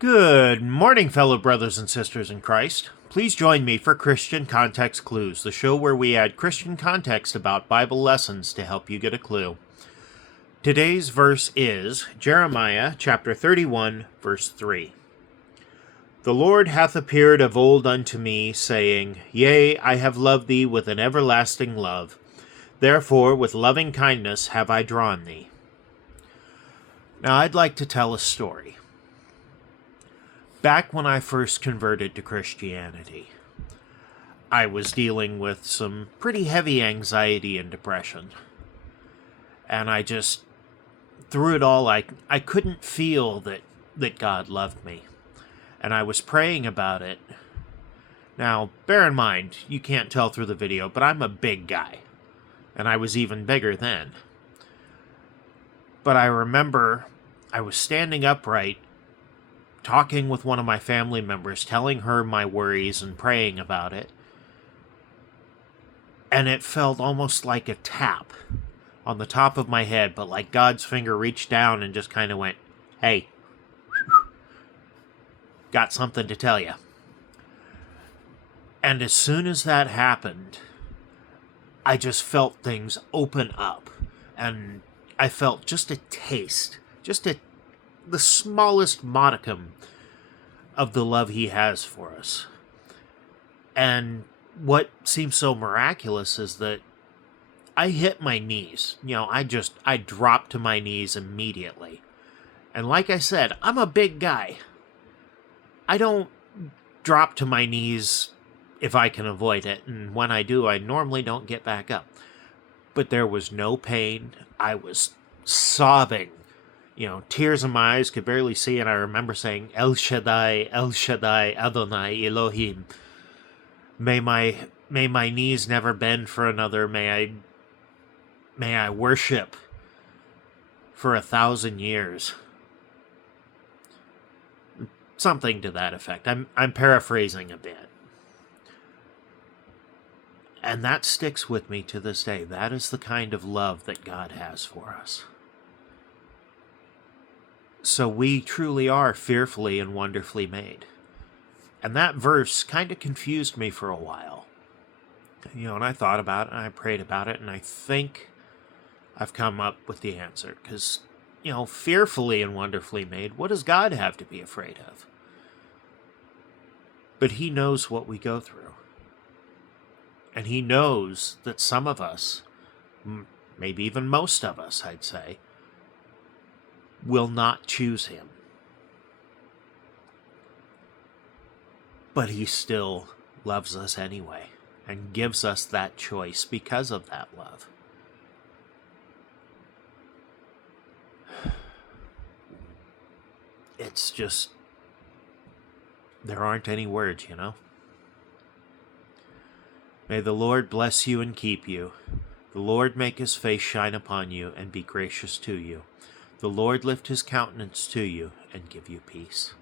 Good morning, fellow brothers and sisters in Christ. Please join me for Christian Context Clues, the show where we add Christian context about Bible lessons to help you get a clue. Today's verse is Jeremiah chapter 31, verse 3. The Lord hath appeared of old unto me, saying, Yea, I have loved thee with an everlasting love. Therefore with loving kindness have I drawn thee. Now I'd like to tell a story. Back when I first converted to Christianity, I was dealing with some pretty heavy anxiety and depression. And I just, through it all, I couldn't feel that God loved me. And I was praying about it. Now, bear in mind, you can't tell through the video, but I'm a big guy. And I was even bigger then. But I remember I was standing upright, talking with one of my family members, telling her my worries and praying about it. And it felt almost like a tap on the top of my head, but like God's finger reached down and just kind of went, hey, got something to tell you. And as soon as that happened, I just felt things open up. And I felt just a taste, the smallest modicum of the love he has for us. And what seems so miraculous is that I hit my knees. I dropped to my knees immediately. And like I said, I'm a big guy. I don't drop to my knees if I can avoid it. And when I do, I normally don't get back up. But there was no pain. I was sobbing. Tears in my eyes, could barely see, and I remember saying, El Shaddai, Adonai, Elohim. May my knees never bend for another. May I worship for 1,000 years. Something to that effect. I'm paraphrasing a bit. And that sticks with me to this day. That is the kind of love that God has for us. So we truly are fearfully and wonderfully made. And that verse kind of confused me for a while. And I thought about it, and I prayed about it, and I think I've come up with the answer. Because, fearfully and wonderfully made, what does God have to be afraid of? But he knows what we go through. And he knows that some of us, maybe even most of us, I'd say, will not choose him. But he still loves us anyway and gives us that choice because of that love. It's just, there aren't any words, May the Lord bless you and keep you. The Lord make his face shine upon you and be gracious to you. The Lord lift his countenance to you and give you peace.